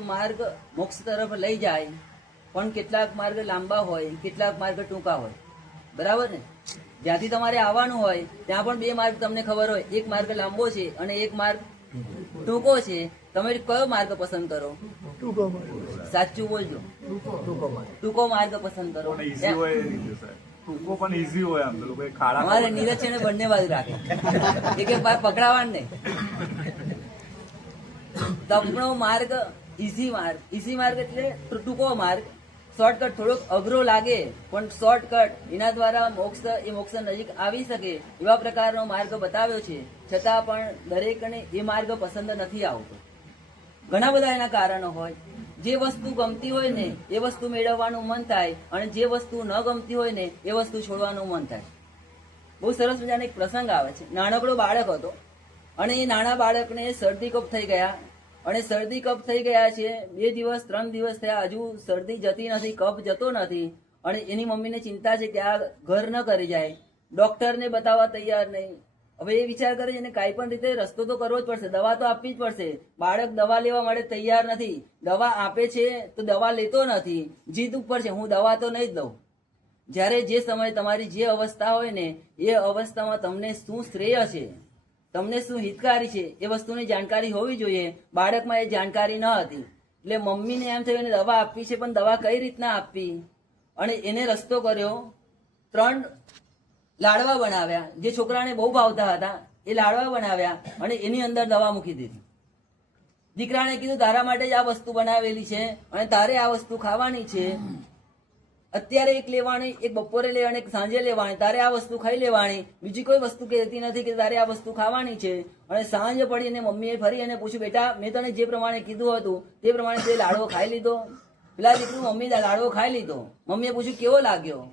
માર્ગ મોક્ષ તરફ લઈ જાય, પણ કેટલાક માર્ગ લાંબા હોય, કેટલાક માર્ગ ટૂંકા હોય, બરાબર ને? જ્યાંથી તમારે આવવાનું હોય ત્યાં પણ બે માર્ગ તમને ખબર હોય, એક માર્ગ લાંબો છે અને એક માર્ગ ટૂંકો છે. તમે કયો માર્ગ પસંદ કરો? સાચું બોલજો. ટૂંકો માર્ગ પસંદ કરો. અમારે નીરજ છે ને બંને બાજુ રાખે, એક એક વાર પકડાવાનું નહીં. તપનો માર્ગ ઈઝી માર્ગ એટલે ટૂંકો માર્ગ, શોર્ટકટ થોડોક અઘરો લાગે પણ શોર્ટકટ, એના દ્વારા મોક્ષ નજીક આવી શકે એવા પ્રકારનો માર્ગ બતાવ્યો છે. છતાં પણ દરેકને એ માર્ગ પસંદ નથી આવતો. ઘણા બધા એના કારણો હોય. જે વસ્તુ ગમતી હોય ને એ વસ્તુ મેળવવાનું મન થાય, અને જે વસ્તુ ન ગમતી હોય ને એ વસ્તુ છોડવાનું મન થાય. બહુ સરસ મજાનો એક પ્રસંગ આવે છે. નાનકડો બાળક હતો અને એ નાના બાળકને શરદી કફ થઈ ગયા, અને શરદી કફ થઈ ગયા છે. 2 દિવસ 3 દિવસ થયા, હજુ શરદી જતી નથી, કફ જતો નથી. અને એની મમ્મીને ચિંતા છે કે આ ઘર ન કરી જાય. ડોક્ટરને બતાવવા તૈયાર નહીં. હવે એ વિચાર કરે છે ને કાંઈ પણ રીતે રસ્તો તો કરવો જ પડશે, દવા તો આપવી જ પડશે. બાળક દવા લેવા માટે તૈયાર નથી. દવા આપે છે તો દવા લેતો નથી, જીદ ઉપર છે હું દવા તો નહીં જ લઉં. જ્યારે જે સમયે તમારી જે અવસ્થા હોય ને એ અવસ્થામાં તમને શું શ્રેય છે, તમને શું હિતકારી છે, એ વસ્તુની જાણકારી હોવી જોઈએ. બાળકમાં એ જાણકારી ન હતી, એટલે મમ્મીને એમ થયું એને દવા આપવી છે પણ દવા કઈ રીતના આપવી. અને એને રસ્તો કર્યો. 3 લાડવા બનાવ્યા, જે છોકરાને બહુ ભાવતા હતા એ લાડવા બનાવ્યા અને એની અંદર દવા મૂકી દીધી. દીકરાને કીધું તારા માટે જ આ વસ્તુ બનાવેલી છે અને તારે આ વસ્તુ ખાવાની છે. અત્યારે એક લેવાની, એક બપોરે લેવાની, એક સાંજે લેવાની, તારે આ વસ્તુ ખાઈ લેવાની. બીજી કોઈ વસ્તુ કહેતી નથી કે તારે આ વસ્તુ ખાવાની છે. અને સાંજ પડી અને મમ્મીએ ફરી એને પૂછ્યું, બેટા મેં તને જે પ્રમાણે કીધું હતું તે પ્રમાણે તે લાડવો ખાઈ લીધો? પેલા દીકરું મમ્મી લાડવો ખાઈ લીધો. મમ્મીએ પૂછ્યું કેવો લાગ્યો?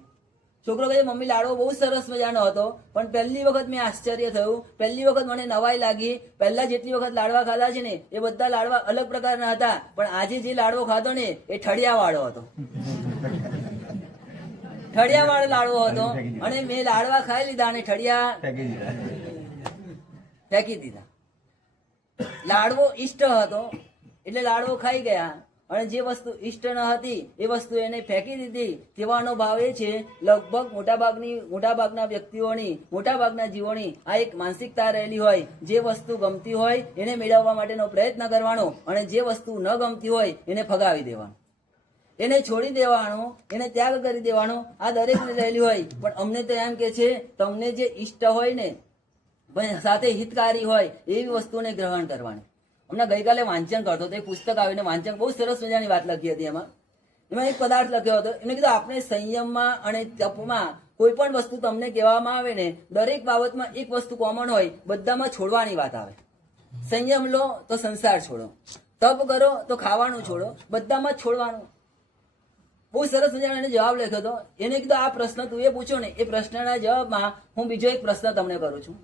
છોકરો કહે મમ્મી લાડવો બહુ સરસ મજાનો હતો, પણ પહેલી વખત મેં આશ્ચર્ય થયું, પહેલી વખત મને નવાઈ લાગી. પહેલા જેટલી વખત લાડવા ખાધા છે ને એ બધા લાડવા અલગ પ્રકારના હતા, પણ આજે જે લાડવો ખાધો ને એ ઠળિયાવાળો હતો. ઠળિયાવાળો લાડવો હતો અને મેં લાડવા ખાઈ લીધા અને ઠળિયા ફેંકી દીધા. લાડવો ઈષ્ટ હતો એટલે લાડવો ખાઈ ગયા, અને જે વસ્તુ ઈષ્ટ ન હતી એ વસ્તુ એને ફેંકી દીધી. કહેવાનો ભાવ એ છે લગભગ મોટાભાગના વ્યક્તિઓની, મોટાભાગના જીવોની આ એક માનસિકતા રહેલી હોય. જે વસ્તુ ગમતી હોય એને મેળવવા માટેનો પ્રયત્ન કરવાનો, અને જે વસ્તુ ન ગમતી હોય એને ફગાવી દેવાનું, એને છોડી દેવાનો, એને ત્યાગ કરી દેવાનો. આ દરેકને રહેલી હોય. પણ અમને તો એમ કે છે તમને જે ઈષ્ટ હોય ને સાથે હિતકારી હોય એવી વસ્તુને ગ્રહણ કરવાની. હમણાં ગઈકાલે વાંચન કરતો હતો, એક પુસ્તક આવીને વાંચન, બહુ સરસ મજાની વાત લખી હતી. એમાં એક પદાર્થ લખ્યો હતો. એને કીધું આપણે સંયમમાં અને તપમાં કોઈ પણ વસ્તુ તમને કહેવામાં આવે ને દરેક બાબતમાં એક વસ્તુ કોમન હોય, બધામાં છોડવાની વાત આવે. સંયમ લો તો સંસાર છોડો, તપ કરો તો ખાવાનું છોડો, બધામાં જ છોડવાનું. બહુ સરસ મજાનો એને જવાબ લખ્યો હતો. એને કીધું આ પ્રશ્ન તું એ પૂછ્યો ને એ પ્રશ્નના જવાબમાં હું બીજો એક પ્રશ્ન તમને કરું છું.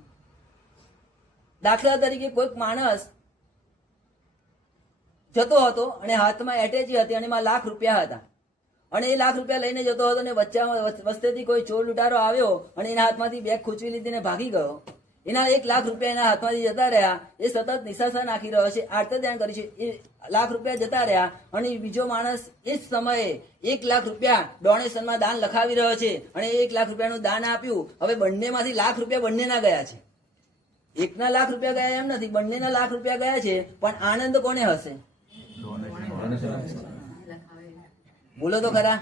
દાખલા તરીકે કોઈક માણસ જતો હતો અને હાથમાં એટેચી હતી અને એમાં ₹1,00,000 હતા, અને એ ₹1,00,000 લઈને જતો હતો અને વચ્ચેથી કોઈ ચોર લૂંટારો આવ્યો અને એના હાથમાંથી બેગ ખૂંચવી લીધી ને ભાગી ગયો. એના ₹1,00,000 એના હાથમાંથી જતા રહ્યા. એ સતત નિશાસા નાખી રહ્યો છે, આર્તધ્યાન કરી છે. એ ₹1,00,000 જતા રહ્યા અને બીજો માણસ એ જ સમયે ₹1,00,000 ડોનેશનમાં દાન લખાવી રહ્યો છે અને ₹1,00,000 નું દાન આપ્યું. હવે બંનેમાંથી ₹1,00,000 બંનેના ગયા છે. એકના ₹1,00,000 ગયા એમ નથી, બંનેના ₹1,00,000 ગયા છે. પણ આનંદ કોને હશે? બોલો તો ખરા.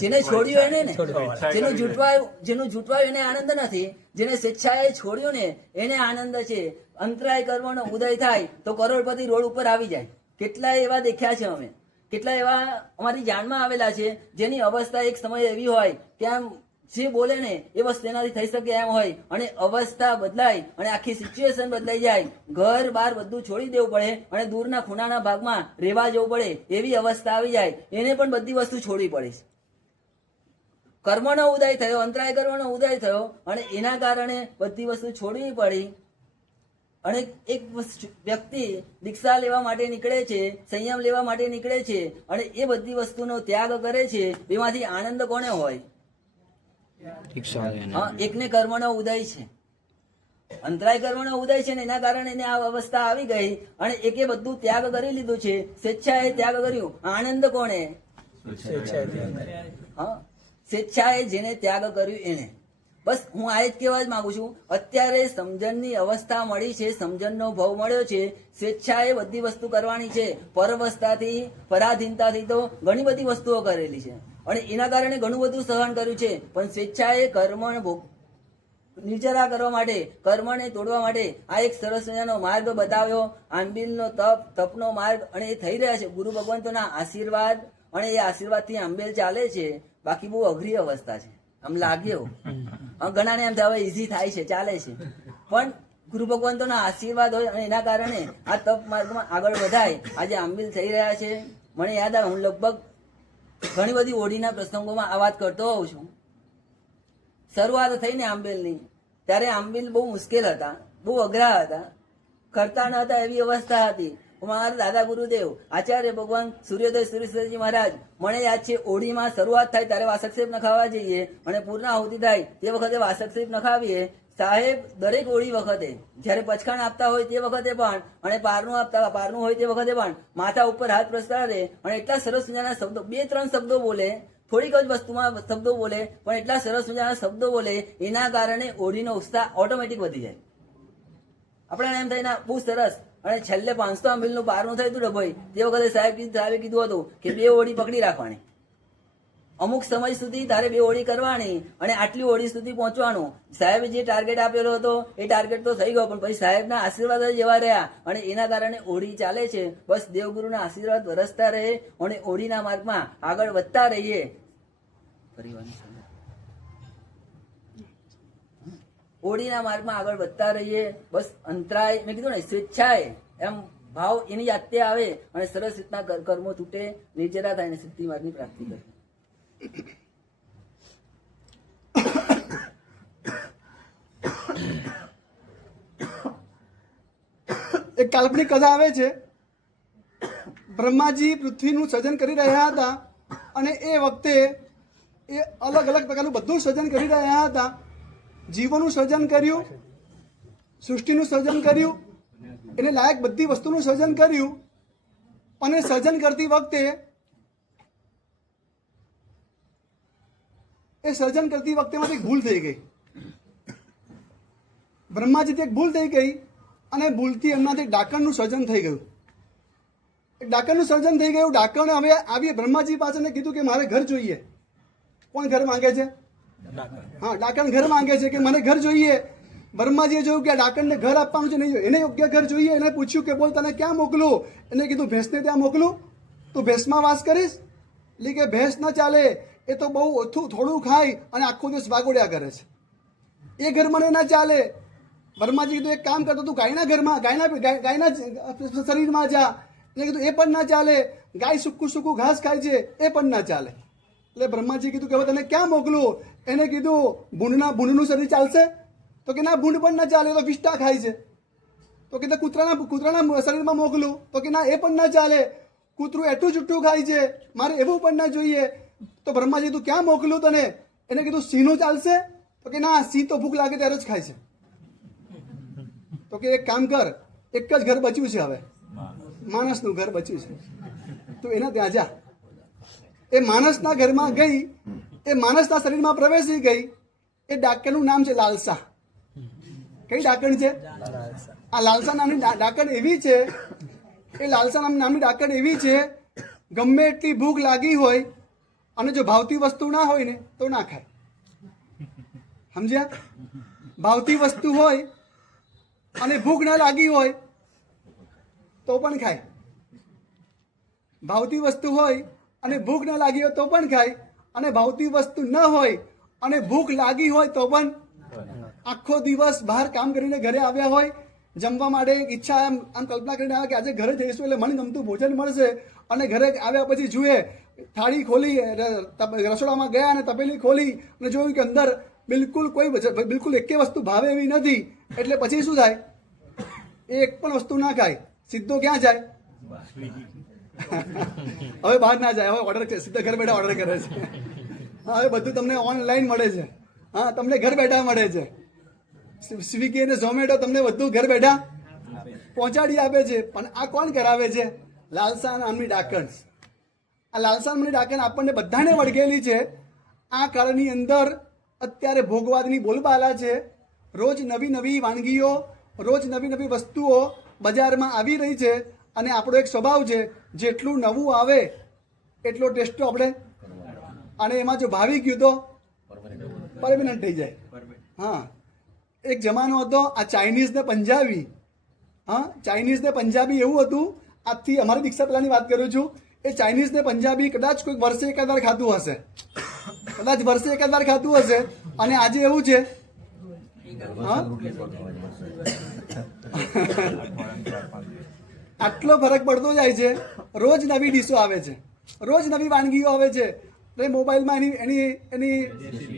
જેને છોડ્યું એને ને, જેનું જૂટવાયું એને આનંદ નથી. જેને સ્વેચ્છાએ છોડ્યું ને એને આનંદ છે. અંતરાય કરવાનો ઉદય થાય તો કરોડપતિ રોડ ઉપર આવી જાય. કેટલા એવા દેખ્યા છે અમે, કેટલા એવા અમારી જાણમાં આવેલા છે જેની અવસ્થા એક સમય એવી હોય કે આમ જે બોલે ને એ વસ્તુ એનાથી થઈ શકે એમ હોય, અને અવસ્થા બદલાય અને આખી સિચ્યુએશન બદલાઈ જાય. ઘર બાર બધું છોડી દેવું પડે અને દૂરના ખૂણાના ભાગમાં રહેવા જવું પડે એવી અવસ્થા આવી જાય. એને પણ બધી વસ્તુ છોડવી પડે. કર્મનો ઉદય થયો, અંતરાય કરવાનો ઉદય થયો અને એના કારણે બધી વસ્તુ છોડવી પડી. અને એક વ્યક્તિ દીક્ષા લેવા માટે નીકળે છે, સંયમ લેવા માટે નીકળે છે અને એ બધી વસ્તુનો ત્યાગ કરે છે. એમાંથી આનંદ કોને હોય? એકને કર્મનો ઉદય છે અંતરાય કર્મનો ઉદય છે ને એના કારણે એને આ અવસ્થા આવી ગઈ અને એકે બધું ત્યાગ કરી લીધું છે, સ્વેચ્છાએ ત્યાગ કર્યું. આનંદ કોણે? હા, સ્વેચ્છાએ જેને ત્યાગ કર્યું એને. બસ હું આ જ કહેવા જ માંગુ છું, અત્યારે સમજણની અવસ્થા મળી છે, સમજણનો ભાવ મળ્યો છે, સ્વેચ્છાએ બધી વસ્તુ કરવાની છે. પરવસ્થાથી પરાધીનતાથી તો ઘણી બધી વસ્તુઓ કરેલી છે અને એના કારણે ઘણું બધું સહન કર્યું છે, પણ સ્વેચ્છાએ કર્મ નિર્જરા કરવા માટે, કર્મને તોડવા માટે આ એક સરસ મજાનો માર્ગ બતાવ્યો, આંબીલનો તપનો માર્ગ. અને એ થઈ રહ્યા છે ગુરુ ભગવંતોના આશીર્વાદ, અને એ આશીર્વાદથી આંબેલ ચાલે છે. બાકી બહુ અઘરી અવસ્થા છે આમ લાગ્યો, ઘણાને એમ થાય ઈઝી થાય છે, ચાલે છે, પણ ગુરુ ભગવંતોના આશીર્વાદ હોય અને એના કારણે આ તપ માર્ગમાં આગળ વધાય. આજે આંબીલ થઈ રહ્યા છે. મને યાદ આવે, હું લગભગ ઘણી બધી ઓડીના પ્રસંગોમાં આ વાત કરતો હોઉં છું. શરૂઆત થઈ ને આંબેલની, ત્યારે આંબેલ બહુ મુશ્કેલ હતા, બહુ અઘરા હતા, કરતા ન હતા એવી અવસ્થા હતી. મારા દાદા ગુરુદેવ આચાર્ય ભગવાન સૂર્યોદય સુરેશ્વરજી મહારાજ, મને યાદ છે ઓડીમાં શરૂઆત થાય ત્યારે વાસકસેપ નખાવા જઈએ અને પૂર્ણાહુતિ થાય તે વખતે વાસકસેપ નખાવીએ. સાહેબ દરેક ઓડી વખતે જયારે પચખાણ આપતા હોય તે વખતે પણ અને પારનું હોય તે વખતે પણ માથા ઉપર હાથ પ્રસરાવે અને એટલા સરસ મજાના શબ્દો, 2-3 શબ્દો બોલે, થોડીક જ વસ્તુમાં શબ્દો બોલે, પણ એટલા સરસ મજાના શબ્દો બોલે, એના કારણે ઓડીનો ઉત્સાહ ઓટોમેટિક વધી જાય. આપણે એમ થાય બહુ સરસ. અને છેલ્લે 500 આંબીલનું પારનું થયું હતું ડભોઈ, તે વખતે સાહેબે કીધું હતું કે 2 ઓડી પકડી રાખવાની, અમુક સમય સુધી તારે 2 ઓડી કરવાની અને આટલી ઓડી સુધી પહોંચવાનું. સાહેબે જે ટાર્ગેટ આપેલો હતો એ ટાર્ગેટ તો થઈ ગયો, પણ પછી સાહેબના આશીર્વાદ જ એવા રહ્યા અને એના કારણે ઓડી ચાલે છે. બસ દેવગુરુના આશીર્વાદ વરસતા રહે અને ઓડીના માર્ગમાં આગળ વધતા રહીએ. ઓડીના માર્ગમાં આગળ વધતા રહીએ. બસ અંતરાય, મેં કીધું ને, સ્વેચ્છાએ એમ ભાવ એની જાતે આવે અને સરસ રીતના કર્મો તૂટે, નિર્જરા થાય અને સિદ્ધિ માર્ગની પ્રાપ્તિ કરે. એક કાલ્પનિક કથા આવે છે. બ્રહ્માજી પૃથ્વીનું સર્જન કરી રહ્યા હતા અને એ વખતે એ અલગ અલગ પ્રકારનું બધું સર્જન કરી રહ્યા હતા. જીવોનું સર્જન કર્યું, સૃષ્ટિનું સર્જન કર્યું, એને લાયક બધી વસ્તુનું સર્જન કર્યું. અને સર્જન કરતી વખતે માંથી એક ભૂલ થઈ ગઈ. બ્રહ્માજીથી એક ભૂલ થઈ ગઈ અને ભૂલથી એમનાથી ડાકણનું સર્જન થઈ ગયું. ડાકણનું સર્જન થઈ ગયું. ડાકણે હવે આવી બ્રહ્માજી પાસે કીધું કે મારે ઘર જોઈએ. કોણ ઘર માંગે છે? હા, ડાકણ ઘર માંગે છે કે મને ઘર જોઈએ. બ્રહ્માજીએ જોયું કે ડાકણને ઘર આપવાનું છે, નહીં, એને યોગ્ય ઘર જોઈએ. એને પૂછ્યું કે બોલ તને ક્યાં મોકલું? એને કીધું ભેંસને ત્યાં મોકલું, તું ભેંસમાં વાસ કરીશ. એટલે કે ભેંસ ન ચાલે, એ તો બહુ ઓછું થોડું ખાય અને આખો દિવસ વાગોડ્યા કરે છે, એ ઘર મને ના ચાલે. બ્રહ્માજી કીધું એક કામ કરતો, તું ગાયના ઘરમાં, ગાયના શરીરમાં જા. એને કીધું એ પણ ના ચાલે, ગાય સૂકું ઘાસ ખાય છે, એ પણ ના ચાલે. એટલે બ્રહ્માજી કીધું કે હવે તને ક્યાં મોકલું? એને કીધું ભૂંડનું શરીર ચાલશે? તો કે ના, ભૂંડ પણ ના ચાલે, તો વિષ્ટા ખાય છે. તો કે કૂતરાના શરીરમાં મોકલું? તો કે ના, એ પણ ના ચાલે, કૂતરું એટલું જુઠ્ઠું ખાય છે, મારે એવું પણ ના જોઈએ. તો બ્રહ્માજી તું ક્યાં મોકલું તને? એને કીધું સિંહનું ચાલશે? તો કે ના, સિંહ તો ભૂખ લાગે ત્યારે જ ખાય છે. તો કે એક કામ કર, એક જ ઘર બચ્યું છે હવે, માણસનું ઘર બચ્યું છે, તું એના ત્યાં જા. એ માણસના ઘરમાં ગઈ, એ માણસના શરીરમાં પ્રવેશી ગઈ. એ ડાકણનું નામ છે લાલસા. કઈ ડાકણ છે? આ લાલસા નામની ડાકણ એવી છે, એ લાલસા નામની ડાકણ એવી છે, ગમે એટલી ભૂખ લાગી હોય અને જો ભાવતી વસ્તુ ના હોય ને તો ના ખાય. સમજ્યા? ભાવતી વસ્તુ હોય અને ભૂખ ના લાગી હોય તો પણ ખાય. ભાવતી વસ્તુ હોય અને ભૂખ ના લાગી હોય તો પણ ખાય, અને ભાવતી વસ્તુ ન હોય અને ભૂખ લાગી હોય તો પણ. આખો દિવસ બહાર કામ કરીને ઘરે આવ્યા હોય, જમવા માટે ઈચ્છા આમ કલ્પના કરીને આવ્યા કે આજે ઘરે જઈશું એટલે મને ગમતું ભોજન મળશે, અને ઘરે આવ્યા પછી જુએ, થાળી ખોલી, રસોડામાં ગયા અને તપેલી ખોલી અને જોયું કે અંદર બિલકુલ એકે વસ્તુ ભાવે એવી નથી. એટલે પછી શું થાય? એક પણ વસ્તુ ના ખાય, સીધો ક્યાં જાય? હવે બહાર ના જાય, હવે ઓર્ડર સીધા ઘર બેઠા ઓર્ડર કરે છે. હવે બધું તમને ઓનલાઈન મળે છે. હા, તમને ઘર બેઠા મળે છે. સ્વિગી અને ઝોમેટો તમને બધું ઘર બેઠા પહોંચાડી આપે છે, પણ આ કોણ કરાવે છે? લાલસા નામની ડાકણ. આ લાલસા નામની ડાકણ આપણને બધાને વળગેલી છે. આ કાળની અંદર અત્યારે ભોગવાદની બોલબાલા છે. રોજ નવી નવી વાનગીઓ, રોજ નવી નવી વસ્તુઓ બજારમાં આવી રહી છે, અને આપણો એક સ્વભાવ છે, જેટલું નવું આવે એટલો ટેસ્ટ આપણે, અને એમાં જો ભાવી ગયું તો પરમેનન્ટ થઈ જાય. હા, એક જમાનો હતો આ ચાઇનીઝ ને પંજાબી. હા, ચાઇનીઝ ને પંજાબી એવું હતું, આજથી અમારી દીક્ષા પહેલાની વાત કરું છું. એ ચાઇનીઝ ને પંજાબી કદાચ કોઈક વર્ષે એકાદ વાર ખાતું હશે, કદાચ વર્ષે એકાદ વાર ખાતું હશે, અને આજે એવું છે. હા, આટલો ફરક પડતો જાય છે. રોજ નવી ડીશો આવે છે, રોજ નવી વાનગીઓ આવે છે. એટલે મોબાઈલમાં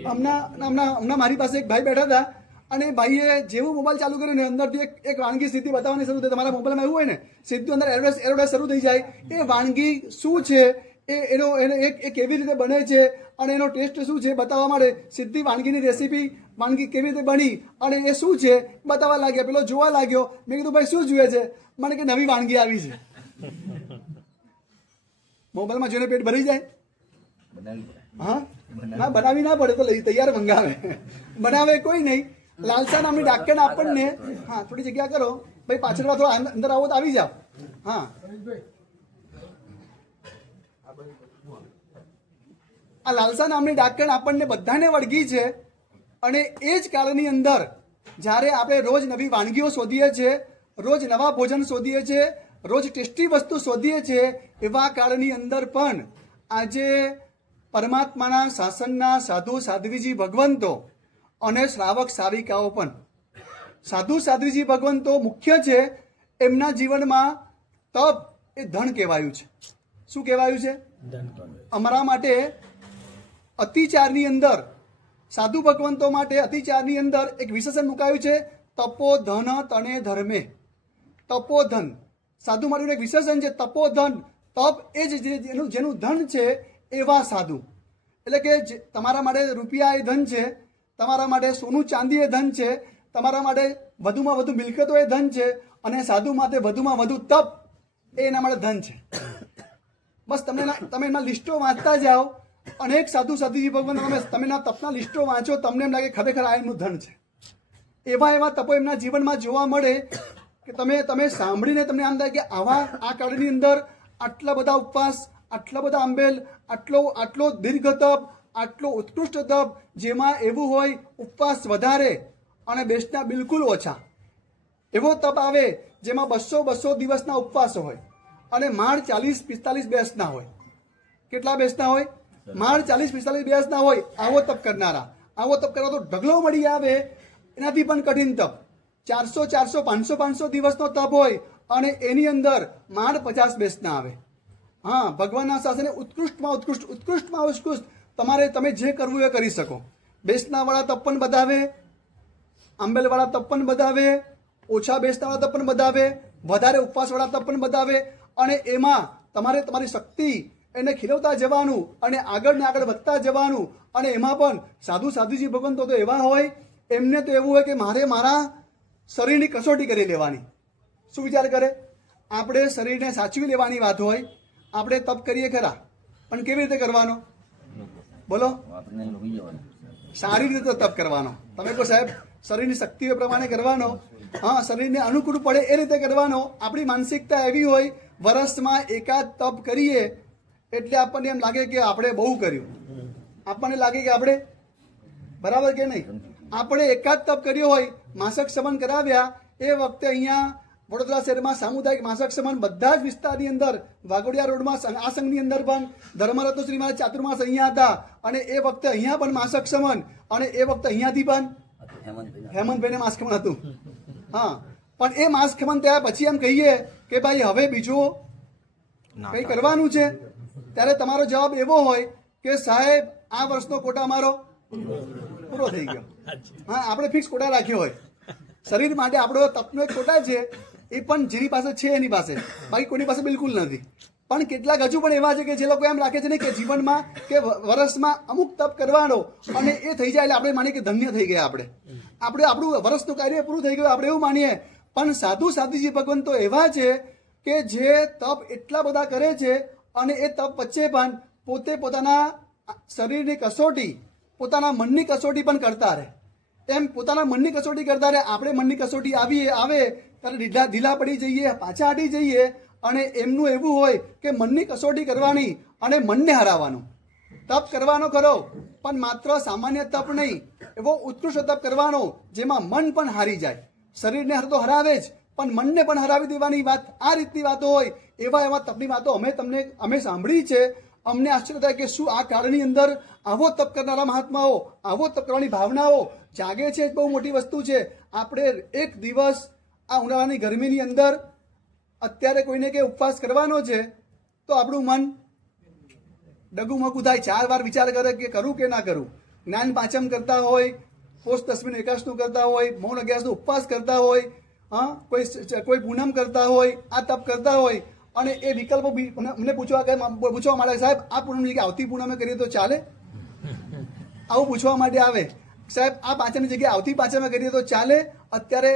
હમણાં મારી પાસે એક ભાઈ બેઠા હતા, અને ભાઈએ જેવું મોબાઈલ ચાલુ કર્યું ને અંદરથી એક વાનગી સીધી બતાવવાની શરૂ થઈ. તમારા મોબાઈલમાં એવું હોય ને, સીધું અંદર એડવર્ટાઇઝ શરૂ થઈ જાય. એ વાનગી શું છે, એ કેવી રીતે બને છે, અને એનો ટેસ્ટ શું છે બતાવવા માટે સીધી વાનગીની રેસીપી, વાનગી કેવી રીતે બની અને એ શું છે બતાવવા લાગ્યા. પેલો જોવા લાગ્યો. મેં કીધું ભાઈ શું જોઈએ છે? મને કે નવી વાનગી આવી છે. મોબાઈલમાં જોઈને પેટ ભરી જાય? હા, ના બનાવી ના પડે તો તૈયાર મંગાવે, બનાવે કોઈ નહીં. લાલસા નામની ડાકણ આપણને, હા થોડી જગ્યા કરો ભાઈ, પાછળ થોડા અંદર આવો તો આવી જાઓ. હા, આ લાલસા નામની ડાકણ આપણને બધાને વળગી છે. અને એ જ કાળની અંદર જ્યારે આપણે રોજ નવી વાનગીઓ શોધીએ છીએ, રોજ નવા ભોજન શોધીએ છીએ, રોજ ટેસ્ટી વસ્તુ શોધીએ છીએ, એવા કાળની અંદર પણ આજે પરમાત્માના શાસનના સાધુ સાધ્વીજી ભગવંતો અને શ્રાવક શ્રાવિકાઓ પણ, સાધુ સાધ્વીજી ભગવંતો મુખ્ય છે. એમના જીવનમાં તપ એ ધન કહેવાયું છે. શું કહેવાયું છે? અમારા માટે અતિચારની અંદર, સાધુ ભગવંતો માટે અતિચારની અંદર એક વિશેષણ મુકાયું છે, તપોધન તને ધર્મે. તપોધન સાધુ માટેનું એક વિશેષણ છે. તપોધન, તપ એ જ જેનું ધન છે એવા સાધુ. એટલે કે તમારા માટે રૂપિયા એ ધન છે, તમારા માટે સોનું ચાંદી એ ધન છે, તમારા માટે વધુમાં વધુ મિલકતો એ ધન છે, અને સાધુ માટે વધુમાં વધુ તપ એ એના માટે ધન છે. બસ તમે એના લિસ્ટો વાંચતા જાઓ. અનેક સાધુ સાધુજી ભગવાન તમે એના તપના લિસ્ટો વાંચો, તમને એમ લાગે ખરેખર આ એમનું ધન છે. એવા તપો એમના જીવનમાં જોવા મળે કે તમે સાંભળીને તમને આમ થાય કે આ કાળની અંદર આટલા બધા ઉપવાસ, આટલા બધા આંબેલ, આટલો દીર્ઘ તપ, આટલો ઉત્કૃષ્ટ તપ, જેમાં એવું હોય ઉપવાસ વધારે અને બેસના બિલકુલ ઓછા. એવો તપ આવે જેમાં 200 દિવસના ઉપવાસ હોય, અને માળ 40-45 બેસના હોય. કેટલા બેસના હોય? માળ 40-45 બેસના હોય. આવો તપ કરનારા તો ઢગલો મળી આવે. એનાથી પણ કઠિન તપ 400, 500 દિવસનો તપ હોય, અને એની અંદર માળ 50 બેસના આવે. હા, ભગવાનના શાસને ઉત્કૃષ્ટમાં ઉત્કૃષ્ટ તમે જે કરવું એ કરી શકો. બેસનાવાળા તપ પણ બતાવે, આંબેલવાળા તપ પણ બતાવે, ઓછા બેસનાવાળા તપ પણ બતાવે, વધારે ઉપવાસવાળા તપ પણ બતાવે. અને એમાં તમારે તમારી શક્તિ એને ખીલવતા જવાનું, અને આગળ ને આગળ વધતા જવાનું. અને એમાં પણ સાધુજી ભગવંતો તો એવા હોય, એમને તો એવું હોય કે મારે મારા શરીરની કસોટી કરી લેવાની. શું વિચાર કરે? આપણે શરીરને સાચવી લેવાની વાત હોય. આપણે તપ કરીએ ખરા, પણ કેવી રીતે કરવાનો? બોલો. સારી રીતે તપ કરવાનો. તમે કહો સાહેબ શરીરની શક્તિઓ પ્રમાણે કરવાનો. હા, શરીરને અનુકૂળ પડે એ રીતે કરવાનો. આપણી માનસિકતા એવી હોય, વર્ષમાં એકાદ તપ કરીએ એટલે આપણને એમ લાગે કે આપણે બહુ કર્યું. આપણને લાગે કે આપણે બરાબર કે નહીં. આપણે એકાદ તપ કર્યો હોય, માસક સમન કરાવ્યા, એ વખતે અહીંયા વડોદરા શહેરમાં સામુદાયિક માસક સમન બધા જ વિસ્તારની અંદર, વાઘોડિયા રોડમાં આ સંઘની અંદર પણ ધર્મરત્ન શ્રી મહારાજ ચાતુર્માસ અહીંયા હતા, અને એ વખતે અહીંયા પણ માસક સમન, અને એ વખતે અહીંયાથી પણ હેમંતભાઈને માસ ખમણ હતું. હા, પણ એ માસ ખમણ થયા પછી એમ કહીએ કે ભાઈ હવે બીજું કંઈ કરવાનું છે, ત્યારે તમારો જવાબ એવો હોય કે સાહેબ આ વર્ષનો કોટા મારો પૂરો થઈ ગયો. હા, આપણે ફિક્સ કોટા રાખ્યો હોય. શરીર માટે આપણો તપનો એક કોટા છે, એ પણ જેની પાસે છે એની પાસે, બાકી કોઈની પાસે બિલકુલ નથી. પણ કેટલાક હજુ પણ એવા છે કે જે લોકો એમ રાખે છે ને કે જીવનમાં કે વર્ષમાં અમુક તપ કરવાનો અને એ થઈ જાય એટલે આપણે માનીએ કે ધન્ય થઈ ગયા આપણે આપણું વર્ષનું કાર્ય પૂરું થઈ ગયું આપણે એવું માનીએ. પણ સાધુજી ભગવાન તો એવા છે કે જે તપ એટલા બધા કરે છે અને એ તપ વચ્ચે પણ પોતે પોતાના શરીરની કસોટી, પોતાના મનની કસોટી પણ કરતા રહે. એમ પોતાના મનની કસોટી કરતા રહે. આપણે મનની કસોટી આવે ત્યારે ઢીલા પડી જઈએ, પાછા હટી જઈએ. અને એમનું એવું હોય કે મનની કસોટી કરવાની અને મનને હરાવવાનું. તપ કરવાનો ખરો, પણ માત્ર સામાન્ય તપ નહીં, એવો ઉત્કૃષ્ટ તપ કરવાનો જેમાં મન પણ હારી જાય. શરીરને તો હરાવે જ, પણ મનને પણ હરાવી દેવાની વાત, આ રીતની વાતો હોય. એવા તપની વાતો અમે સાંભળી છે. અમને આશ્ચર્ય થાય કે શું આ કાળની અંદર આવો તપ કરનારા મહાત્માઓ, આવો તપ કરવાની ભાવનાઓ જાગે છે. બહુ મોટી વસ્તુ છે. આપણે એક દિવસ આ ઉનાળાની ગરમીની અંદર અત્યારે કોઈને કે ઉપવાસ કરવાનો છે તો આપણું મન ડગુમગું થાય, 4 વાર વિચાર કરે કે કરું કે ના કરું. જ્ઞાન પાંચમ કરતા હોય, પોષ દસમીનું એકાદશનું કરતા હોય, મૌન અગિયારસનો ઉપવાસ કરતા હોય, કોઈ પૂનમ કરતા હોય, આ તપ કરતા હોય અને એ વિકલ્પો અમને પૂછવા માંડે, સાહેબ આ પૂનમની જગ્યાએ આવતી પૂનમે કરીએ તો ચાલે? આવું પૂછવા માટે આવે. સાહેબ આ પાંચમની જગ્યાએ આવતી પાંચમે કરીએ તો ચાલે? અત્યારે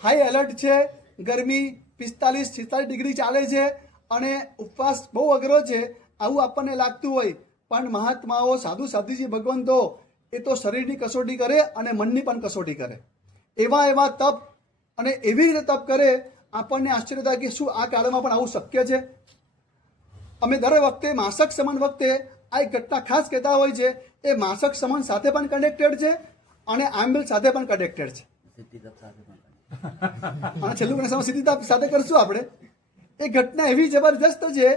હાઈ એલર્ટ છે, ગરમી 45-46 ડિગ્રી ચાલે છે અને ઉપવાસ બહુ અઘરો છે. આવું આપણને લાગતું હોય, પણ મહાત્માઓ સાધુજી ભગવાન તો એ તો શરીરની કસોટી કરે અને મનની પણ કસોટી કરે. એવા તપ અને એવી રીતે તપ કરે, આપણને આશ્ચર્ય થાય કે શું આ કાળમાં પણ આવું શક્ય છે. અમે દર વખતે માસક સમન વખતે આ એક ઘટના ખાસ કહેતા હોય છે. એ માસક સમન સાથે પણ કનેક્ટેડ છે અને આંબેલ સાથે પણ કનેક્ટેડ છે. અને છેલ્લું ગણેશ સિદ્ધિતાપ સાથે કરશું આપણે. એ ઘટના એવી જબરજસ્ત છે.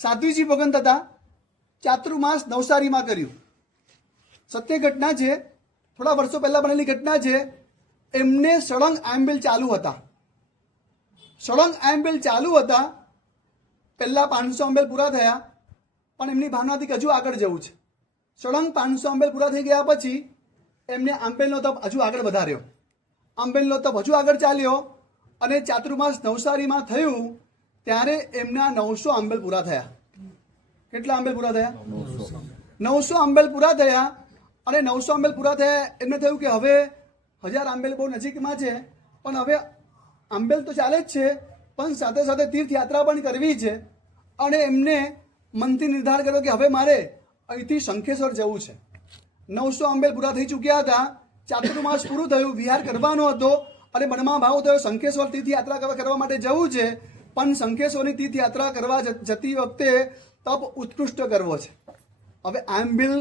સાધુજી ભગવાન થતા ચાતુર્માસ નવસારીમાં કર્યું. સત્ય ઘટના છે, થોડા વર્ષો પહેલા બનેલી ઘટના છે. એમને સળંગ આંબેલ ચાલુ હતા. પહેલા 500 આંબેલ પૂરા થયા, પણ એમની ભાવના હતી કે હજુ આગળ જવું છે. સળંગ 500 આંબેલ પૂરા થઈ ગયા પછી એમને આંબેલનો તપ હજુ આગળ વધાર્યો. આંબેલનો તપ હજુ આગળ ચાલ્યો અને ચાતુર્માસ નવસારીમાં થયું ત્યારે એમના 900 આંબેલ પૂરા થયા. કેટલા આંબેલ પૂરા થયા? 900 આંબેલ પૂરા થયા. અને 900 આંબેલ પૂરા થયા એમને થયું કે હવે 1000 આંબેલ બહુ નજીકમાં છે, પણ હવે આંબેલ તો ચાલે જ છે, પણ સાથે સાથે તીર્થયાત્રા પણ કરવી છે. અને એમને મનથી નિર્ધાર કર્યો કે હવે મારે અહીંથી શંખેશ્વર જવું છે. 900 આંબેલ પૂરા થઈ ચૂક્યા હતા. ચાતુર્માસ પૂરું થયું, વિહાર કરવાનો હતો અને મનમાં ભાવ થયો શંખેશ્વર તીર્થયાત્રા કરવા માટે જવું છે. પણ શંખેશ્વરની તીર્થયાત્રા કરવા જતી વખતે તપ ઉત્કૃષ્ટ કરવો છે. હવે આંબેલ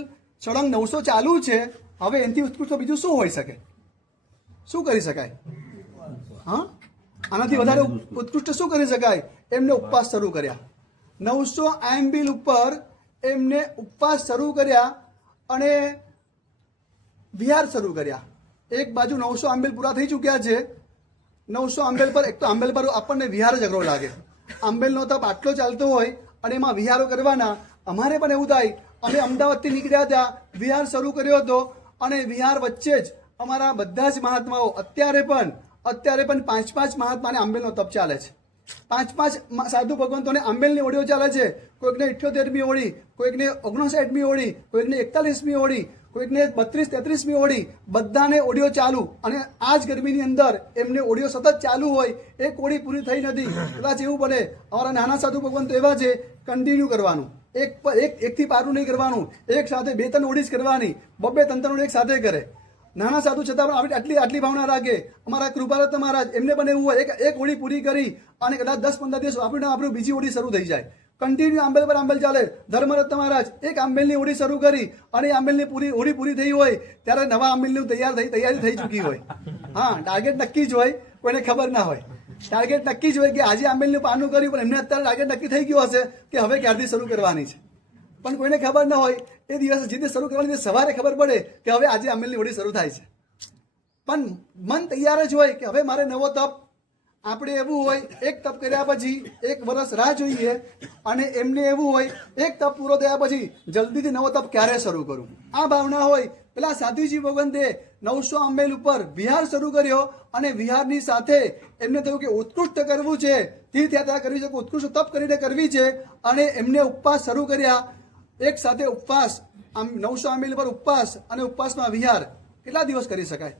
સળંગ 900 ચાલુ છે. હવે એનાથી ઉત્કૃષ્ટ બીજું શું હોઈ શકે? શું કરી શકાય? હા, આનાથી વધારે ઉત્કૃષ્ટ શું કરી શકાય? એમને ઉપવાસ શરૂ કર્યા. 900 આંબેલ ઉપર એમને ઉપવાસ શરૂ કર્યા અને વિહાર શરૂ કર્યા. એક બાજુ 900 આંબેલ પૂરા થઈ ચૂક્યા છે. 900 આંબેલ પર એક તો આંબેલ પર આપણને વિહાર જ અઘરો લાગે. આંબેલનો તપ આટલો ચાલતો હોય અને એમાં વિહારો કરવાના. અમારે પણ એવું થાય. અમે અમદાવાદથી નીકળ્યા હતા, વિહાર શરૂ કર્યો હતો અને વિહાર વચ્ચે જ અમારા બધા જ મહાત્માઓ અત્યારે પણ 5 મહાત્માને આંબેલનો તપ ચાલે છે. 5 સાધુ ભગવંતોને આંબેલની ઓળીઓ ચાલે છે. કોઈકને 78મી ઓળી, કોઈકને 59મી ઓળી, કોઈકને 41મી ઓળી, કોઈકને 32-33મી ઓળી, બધાને ઓડિયો ચાલુ. અને આ જ ગરમીની અંદર એમને ઓડિયો સતત ચાલુ હોય. એક ઓળી પૂરી થઈ નથી. કદાચ એવું બને અમારા નાના સાધુ ભગવાન તો એવા છે, કન્ટિન્યુ કરવાનું. એકથી પારું નહીં કરવાનું. એક સાથે 2-3 ઓળી જ કરવાની. 2-3 ઓળી એક સાથે કરે. નાના સાધુ છતાં પણ આટલી ભાવના રાખે. અમારા કૃપારત્ન મહારાજ એમને પણ એવું હોય, એક ઓળી પૂરી કરી અને કદાચ 10-15 દિવસ આપણું બીજી ઓળી શરૂ થઈ જાય. કન્ટિન્યુ આંબેલ પર આંબેલ ચાલે. ધર્મરત્ન મહારાજ એક આંબેલની ઓળી શરૂ કરી અને આંબેલની ઓળી પૂરી થઈ હોય ત્યારે નવા આંબેલની તૈયારી થઈ ચૂકી હોય. હા, ટાર્ગેટ નક્કી જ હોય, કોઈને ખબર ના હોય. ટાર્ગેટ નક્કી જ હોય કે આજે આંબેલનું પાનું કર્યું, પણ એમને અત્યારે ટાર્ગેટ નક્કી થઈ ગયું હશે કે હવે ક્યારથી શરૂ કરવાની છે. પણ કોઈને ખબર ના હોય. એ દિવસે જે શરૂ કરવાની સવારે ખબર પડે કે હવે આજે આંબેલની ઓળી શરૂ થાય છે. પણ મન તૈયાર જ હોય કે હવે મારે નવો તપ. આપણે એવું હોય, એક તપ કર્યા પછી 1 વર્ષ રાહ જોઈએ અને એમને એવું હોય એક તપ પૂરો થયા પછી જલ્દીથી નવો તપ ક્યારે શરૂ કરું, આ ભાવના હોય. પેલા સાધુજી ભગવંતે 900 આંબેલ ઉપર વિહાર શરૂ કર્યો અને વિહારની સાથે એમને થયું કે ઉત્કૃષ્ટ કરવું છે, તીર્થયાત્રા કરવી છે, ઉત્કૃષ્ટ તપ કરીને કરવી છે અને એમને ઉપવાસ શરૂ કર્યા. એક સાથે ઉપવાસ, 900 આંબેલ પર ઉપવાસ અને ઉપવાસમાં વિહાર કેટલા દિવસ કરી શકાય?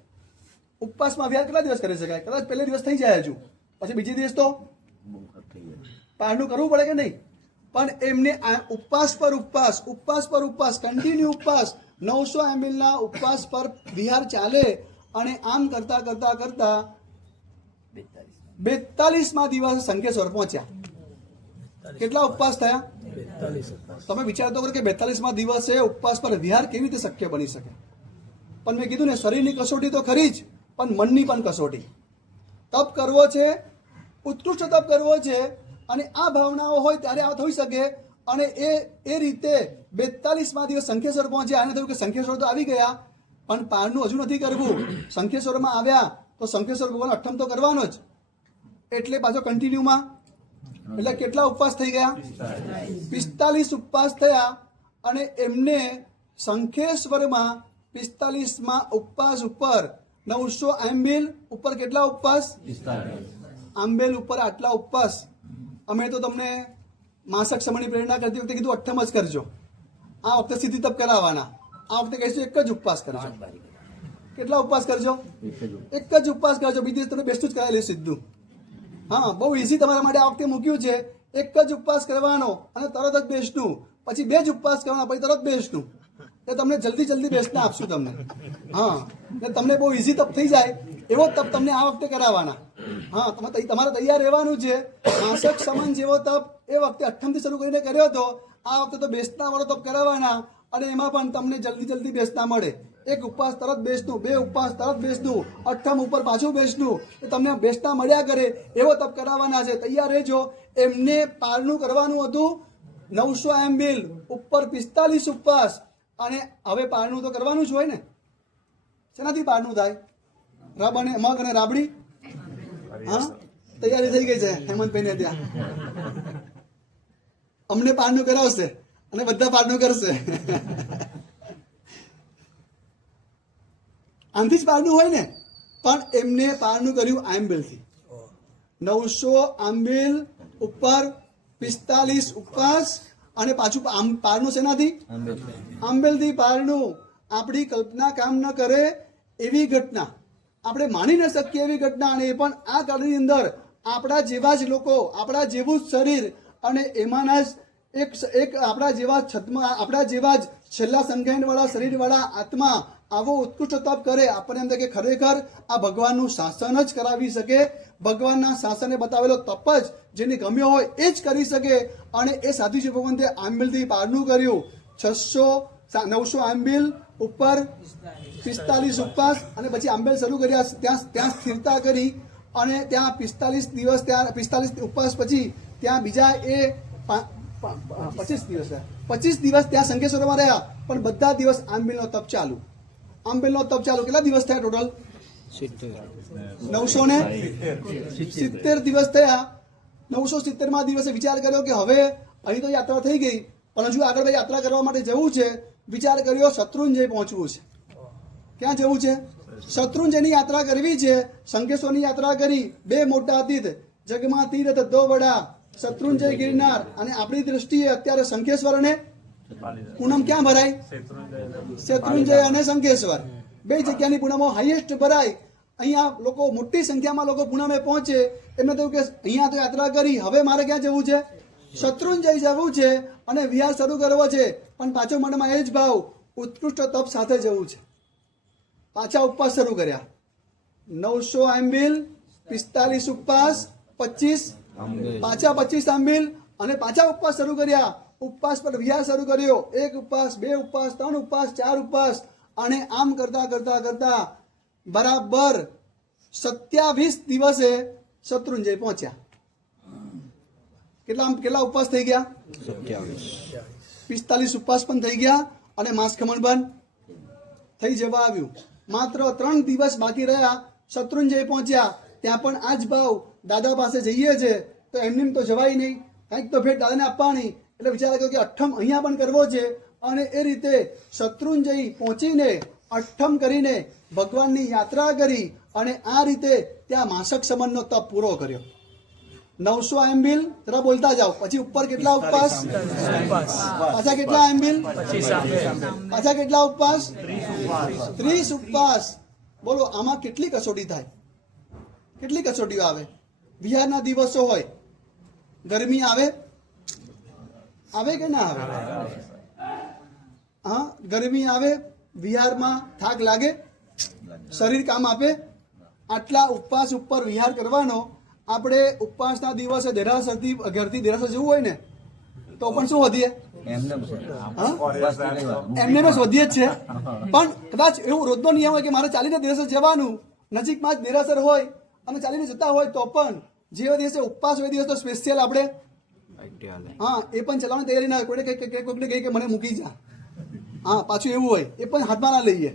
ઉપવાસમાં વિહાર કેટલા દિવસ કરી શકાય? કદાચ પહેલે દિવસ થઈ જાય, હજુ પછી બીજી દિવસ તો પારણું કરવું પડે કે નહીં? પણ એમને ઉપવાસ પર ઉપવાસ કન્ટિન્યુ ઉપવાસ, 900 આંબેલના ઉપવાસ પર વિહાર ચાલે અને આમ કરતા કરતા કરતા 42મા દિવસે શંખેશ્વર પહોંચ્યા. કેટલા ઉપવાસ થયા? 42. તમે વિચાર તો કરો કે 42મા દિવસે ઉપવાસ પર વિહાર કેવી રીતે શક્ય બની શકે? પણ મેં કીધું ને, શરીરની કસોટી તો ખરી જ, પણ મનની પણ કસોટી. તપ કરવો છે, ઉત્કૃષ્ટ તપ કરવો છે અને આ ભાવનાઓ હોય ત્યારે આ થઈ શકે. અને એ રીતે 42મા દિવસ શંખેશ્વર પહોંચ્યા. આને થયું કે શંખેશ્વર તો આવી ગયા, પણ પારણું હજુ નથી કરવું. શંખેશ્વરમાં આવ્યા તો શંખેશ્વર ભગવાન અઠ્ઠમ તો કરવાનો જ, એટલે પાછો કન્ટિન્યુમાં. એટલે કેટલા ઉપવાસ થઈ ગયા? 45 ઉપવાસ થયા. અને એમને શંખેશ્વરમાં 45મા ઉપવાસ ઉપર 900 આંબેલ ઉપર કેટલા ઉપવાસ? આંબેલ ઉપર આટલા ઉપવાસ. અમે તો તમને માસક સમયની પ્રેરણા કરતી વખતે કીધું અઠ્ઠમ જ કરજો. આ વખતે સીધી તપ કરાવવાના. આ વખતે કહીશું એક જ ઉપવાસ કરજો. કેટલા ઉપવાસ કરજો? એક જ ઉપવાસ કરજો. બીજી દિવસ તમે બેસ્ટું જ કરાવી લઈશું સીધું. હા, બહુ ઇઝી તમારા માટે આ વખતે મૂક્યું છે. એક જ ઉપવાસ કરવાનો અને તરત જ બેસનું. પછી 2 જ ઉપવાસ કરવાના, પછી તરત બેસનું. એ તમને જલ્દી બેસના આપશું તમને. હા, એટલે તમને બહુ ઇઝી તપ થઈ જાય એવો તપ તમને આ વખતે કરાવવાના. હા, તમારે તૈયાર રહેવાનું છે. માસક સમાન જેવો તપ એ વખતે અઠ્ઠમથી શરૂ કરીને કર્યો હતો. આ વખતે તો બેસતા વાળો તપ કરાવવાના અને એમાં પણ તમને જલ્દી બેસતા મળે. એક ઉપવાસ તરત બેસનું, 2 ઉપવાસ તરત બેસનું, અઠ્ઠમ ઉપર પાછું બેસનું. એ તમને બેસતા મળ્યા કરે એવો તપ કરાવવાના છે. તૈયાર રહેજો. એમને પારણું કરવાનું હતું 900 આંબેલ ઉપર 45 ઉપવાસ. અને હવે પારણું તો કરવાનું જ હોય ને. શેનાથી પારણું થાય? રબ અને મગ અને રાબડી. હા, તૈયારી થઈ ગઈ છે હેમંતભાઈને ત્યાં. અમને પારણું કરાવશે અને બધા પારણું કરશે. આનથી જ પારણું હોય ને. પણ એમને પારણું કર્યું આંબેલથી. 900 આંબેલ ઉપર 45 ઉપવાસ અને પાછું પારણું શેનાથી? આંબેલથી પારણું. આપણી કલ્પના કામ ન કરે એવી ઘટના, આપણે માની ન શકીએ એવી ઘટના. અને એ પણ આ કાળની અંદર આપણા જેવા જ લોકો, આપણા જેવું જ શરીર અને એમાંના જ એક આપણા જેવા છતમાં, આપણા જેવા જ છેલ્લા સંજ્ઞાનવાળા શરીરવાળા આત્મા આવો ઉત્કૃષ્ટ તપ કરે. આપણને એમ થાય કે ખરેખર આ ભગવાનનું શાસન જ કરાવી શકે. ભગવાનના શાસને બતાવેલો તપ જ જેને ગમ્યો હોય એ જ કરી શકે. અને એ સાધુજી ભગવંતે આંબેલથી પારણું કર્યું. 900 આંબેલ ઉપર 45 ઉપવાસ અને પછી આંબેલ શરૂ કર્યા. ત્યાં સ્થિરતા કરી અને ત્યાં 45 દિવસ, ત્યાં 45 ઉપવાસ પછી ત્યાં બીજા 25 દિવસ ત્યાં શંખેશ્વરમાં રહ્યા. પણ બધા દિવસ આંબેલનો તપ ચાલુ. કેટલા દિવસ થયા ટોટલ? 970 દિવસ થયા. 970મા દિવસે વિચાર કર્યો કે હવે અહીં તો યાત્રા થઈ ગઈ, પણ હજુ આગળ યાત્રા કરવા માટે જવું છે. વિચાર કર્યો શત્રુંજય પહોંચવું છે. ક્યાં જવું છે? શત્રુંજયની યાત્રા કરવી છે. શંખેશ્વરની યાત્રા કરી. 2 મોટા તીર્થ, જગમાં તીર્થ 2 વડા, શત્રુંજય ગિરનાર. અને આપણી દ્રષ્ટિએ અત્યારે શંખેશ્વર અને પૂનમ ક્યાં ભરાય? શત્રુંજય અને શંખેશ્વર 2 જગ્યાની પૂનમો હાઈએસ્ટ ભરાય. અહીંયા લોકો મોટી સંખ્યામાં લોકો પૂનમે પહોંચે. એમને થયું કે અહીંયા તો યાત્રા કરી, હવે મારે ક્યાં જવું છે? શત્રુંજય જવું છે અને વિહાર શરૂ કરવો છે. પણ પાછો મનમાં એ જ ભાવ, ઉત્કૃષ્ટ તપ સાથે જવું છે. પાછા ઉપવાસ શરૂ કર્યા. 900 આંબેલ, 45 ઉપવાસ, 25 પાછા 25 આંબેલ અને પાછા ઉપવાસ શરૂ કર્યા. ઉપવાસ પર વિહાર શરૂ કર્યો. 1 ઉપવાસ, 2 ઉપવાસ, 3 ઉપવાસ, 4 ઉપવાસ. અને આમ કરતા બરાબર 27 દિવસે શત્રુંજય પહોંચ્યા. કેટલા ઉપવાસ થઈ ગયા? 45 ઉપવાસ પણ થઈ ગયા અને માંસ ખમણ પણ થઈ જવા આવ્યું. માત્ર 3 દિવસ બાકી રહ્યા. શત્રુંજય પહોંચ્યા. ત્યાં પણ આ જ ભાવ, દાદા પાસે જઈએ છે તો એમને તો જવાય નહીં, કંઈક તો ભેટ દાદાને આપવાની. એટલે વિચાર કર્યો કે અઠ્ઠમ અહીંયા પણ કરવો છે. અને એ રીતે શત્રુંજય પહોંચીને અઠ્ઠમ કરીને ભગવાનની યાત્રા કરી અને આ રીતે ત્યાં માસક સમનનો તપ પૂરો કર્યો. 900 આંબિલ જરા બોલતા જાઓ. પછી ઉપર કેટલા ઉપવાસ? પાછા કેટલા આંબિલ? પાછા કેટલા ઉપવાસ? 30 ઉપવાસ. બોલો આમાં કેટલી કસોટી થાય? કેટલી કસોટીઓ આવે? વિહારના દિવસો હોય, ગરમી આવે કે ના આવે? હા, ગરમી આવે, વિહારમાં થાક લાગે, શરીર કામ આપે. આટલા ઉપવાસ ઉપર વિહાર કરવાનો. આપણે ઉપવાસના દિવસે દેરાસરથી ઘરથી દેરાસર જવું હોય ને તો પણ શું વધીએ? એમને બસ વધીએ જ છે. પણ કદાચ એવું રોજનો નિયમ હોય કે મારે ચાલીને દેરાસર જવાનું, નજીકમાં જ દેરાસર હોય અને ચાલીને જતા હોય તો પણ જે દિવસે ઉપવાસ હોય દિવસ તો સ્પેશિયલ આપણે હા એ પણ ચલાવવાની તૈયારી ના હોય. કોઈને કહી કે મને મૂકી જા, હા પાછું એવું હોય એ પણ હાથમાં ના લઈએ.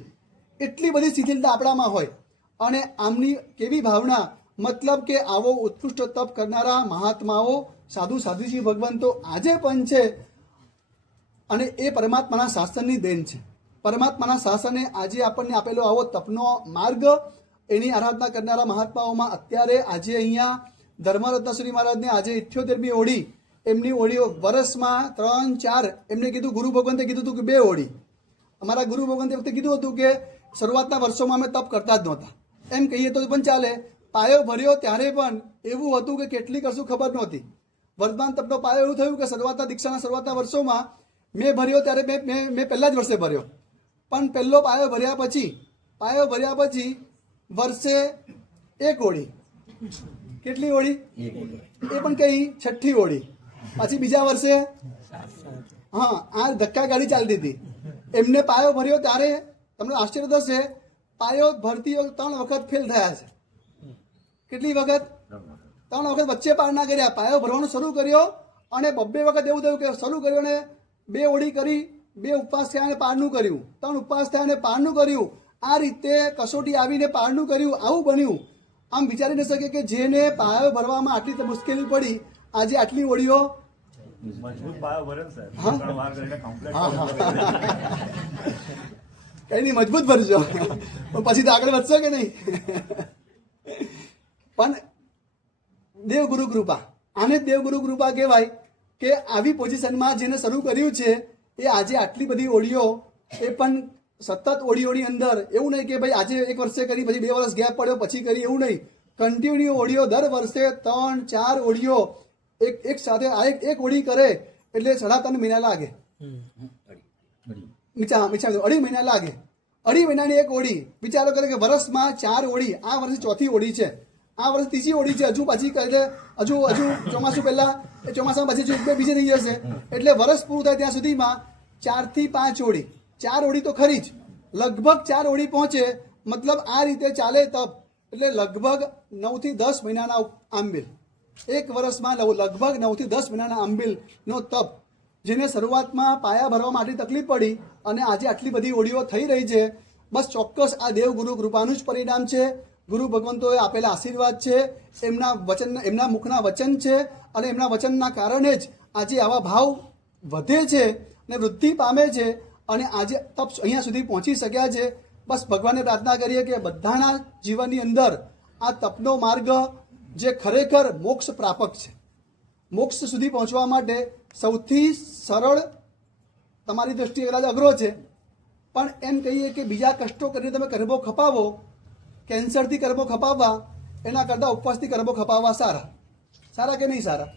એટલી બધી શિથિલતા આપણામાં હોય. અને આમની કેવી ભાવના, મતલબ કે આવો ઉત્કૃષ્ટ તપ કરનારા મહાત્માઓ, સાધુ સાધુજી ભગવંતો આજે પણ છે. અને એ પરમાત્માના શાસનની દેન છે. પરમાત્માના શાસને આજે આપણને આપેલો આવો તપનો માર્ગ, એની આરાધના કરનારા મહાત્માઓમાં અત્યારે આજે અહીંયા ધર્મરત્ન શ્રી મહારાજને આજે 78મી ઓળી, એમની ઓળીઓ વર્ષમાં 3-4, એમને કીધું ગુરુ ભગવંતે કીધું હતું કે 2 ઓળી. અમારા ગુરુ ભગવંતે વખતે કીધું હતું કે શરૂઆતના વર્ષોમાં અમે તપ કરતા જ નહોતા, એમ કહીએ તો પણ ચાલે. પાયો ભર્યો ત્યારે પણ એવું હતું કે કેટલી કરશું ખબર નહોતી. વર્તમાન તપનો પાયો એવું થયું કે શરૂઆતના દીક્ષાના શરૂઆતના વર્ષોમાં મેં ભર્યો ત્યારે મેં પહેલા જ વર્ષે ભર્યો. પણ પહેલો પાયો ભર્યા પછી વર્ષે 1 ઓળી. કેટલી ઓળી? એ પણ કઈ 6ઠ્ઠી ઓળી. પછી બીજા વર્ષે હા આ ધક્કા ગાડી ચાલતી હતી. એમને પાયો ભર્યો ત્યારે તમને આશ્ચર્ય થશે, પાયો ભરતી 3 વખત ફેલ થયા છે. કેટલી વખત? 3 વખત વચ્ચે પાર ના કર્યા. પાયો ભરવાનું શરૂ કર્યો અને 2 વખત એવું થયું કે શરૂ કર્યું અને 2 ઓળી કરી, 2 ઉપવાસ થયા અને પારનું કર્યું, 3 ઉપવાસ થયા અને પારનું કર્યું. આ રીતે કસોટી આવીને પારનું કર્યું. આવું બન્યું. આમ વિચારી ન શકે કે જેને પાયો ભરવામાં આટલી મુશ્કેલી પડી, આજે આટલી ઓળીઓ કઈ નહીં મજબૂત ભરજો પણ પછી તો આગળ વધશે કે નહીં. પણ દેવગુરુ કૃપા, આને જ દેવગુરુ કૃપા કહેવાય કે આવી પોઝિશનમાં જેને શરૂ કર્યું છે એ આજે આટલી બધી ઓળીઓ, એ પણ સતત ઓળીઓની અંદર. એવું નહીં કે ભાઈ આજે 1 વર્ષે કરી પછી 2 વર્ષ ગેપ પડ્યો પછી કરી, એવું નહીં. કન્ટિન્યુ ઓળીઓ દર વર્ષે 3-4 ઓળીઓ એક સાથે એક ઓળી કરે એટલે 3.5 મહિના લાગે. 2.5 મહિના લાગે. 2.5 મહિનાની એક ઓળી. વિચારો કરે કે વર્ષમાં 4 ઓળી, આ વર્ષે 4થી ઓળી છે, આ વર્ષે 3જી ઓળી છે. હજુ પછી હજુ ચોમાસું પહેલા ચોમાસામાં પછી બીજે થઈ જશે. એટલે વર્ષ પૂરું થાય ત્યાં સુધીમાં 4 થી 5 ઓળી. 4 ઓળી તો ખરી જ, લગભગ 4 ઓળી પહોંચે. મતલબ આ રીતે ચાલે તપ. એટલે લગભગ 9 થી 10 મહિનાના આંબિલ. એક વર્ષમાં લગભગ 9 થી 10 મહિનાના આંબિલનો તપ, જેને શરૂઆતમાં પાયા ભરવા માટે તકલીફ પડી અને આજે આટલી બધી ઓળીઓ થઈ રહી છે. બસ ચોક્કસ આ દેવગુરુ કૃપાનું જ પરિણામ છે. ગુરુ ભગવંતોએ આપેલા આશીર્વાદ છે, એમના મુખના વચન છે. અને એમના વચનના કારણે જ આજે આવા ભાવ વધે છે અને વૃદ્ધિ પામે છે. અને આજે તપ અહીંયા સુધી પહોંચી શક્યા છે. બસ ભગવાનને પ્રાર્થના કરીએ કે બધાના જીવનની અંદર આ તપનો માર્ગ જે ખરેખર મોક્ષ પ્રાપક છે, મોક્ષ સુધી પહોંચવા માટે સૌથી સરળ, તમારી દ્રષ્ટિએ કદાચ અઘરો છે, પણ એમ કહીએ કે બીજા કષ્ટો કરીને તમે કરબો ખપાવો, કેન્સરથી કરબો ખપાવવા એના કરતાં ઉપવાસથી કરબો ખપાવવા સારા કે નહીં સારા?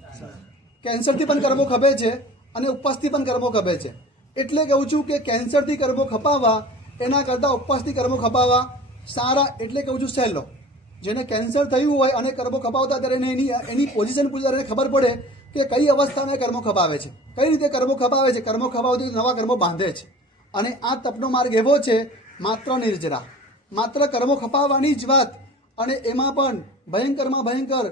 કેન્સરથી પણ કરબો ખપે છે અને ઉપવાસથી પણ કરબો ખપે છે. એટલે કહું છું કે કેન્સરથી કરબો ખપાવવા એના કરતાં ઉપવાસથી કરબો ખપાવવા સારા. એટલે કહું છું સહેલો. જેને કેન્સર થયું હોય અને કર્મો ખપાવતા ત્યારે એની પોઝિશન પૂછતા ખબર પડે કે કઈ અવસ્થામાં કર્મો ખપાવે છે, કઈ રીતે કર્મો ખપાવે છે. કર્મો ખપાવતી નવા કર્મો બાંધે છે. અને આ તપનો માર્ગ એવો છે, માત્ર નિર્જરા, માત્ર કર્મો ખપાવવાની જ વાત. અને એમાં પણ ભયંકરમાં ભયંકર,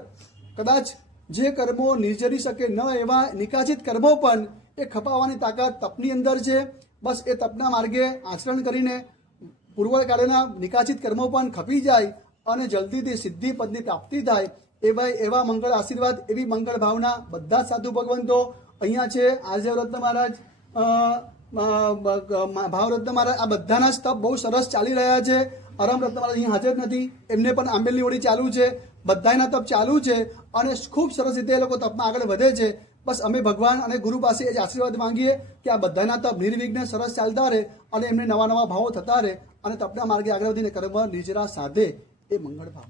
કદાચ જે કર્મો નિર્જરી શકે ન એવા નિકાચિત કર્મો પણ એ ખપાવવાની તાકાત તપની અંદર છે. બસ એ તપના માર્ગે આચરણ કરીને પૂર્વકાળના નિકાચિત કર્મો પણ ખપી જાય અને જલ્દીથી સિદ્ધિ પદની પ્રાપ્તિ થાય. એવા મંગળ આશીર્વાદ, એવી મંગળ ભાવના બધા સાધુ ભગવંતો અહીંયા છે. આજે રત્ન મહારાજ ભાવરત્ન મારા આ બધાના જ તપ બહુ સરસ ચાલી રહ્યા છે. અરમરત્ન મારા અહીં હાજર નથી, એમને પણ આંબેલની ઓળી ચાલુ છે. બધાના તપ ચાલુ છે અને ખૂબ સરસ રીતે એ લોકો તપમાં આગળ વધે છે. બસ અમે ભગવાન અને ગુરુ પાસે એ જ આશીર્વાદ માંગીએ કે આ બધાના તપ નિર્વિઘ્ન સરસ ચાલતા રહે અને એમને નવા નવા ભાવો થતા રહે અને તપના માર્ગે આગળ વધીને કર્મ નિજરા સાધે એ મંગળ ભાવ.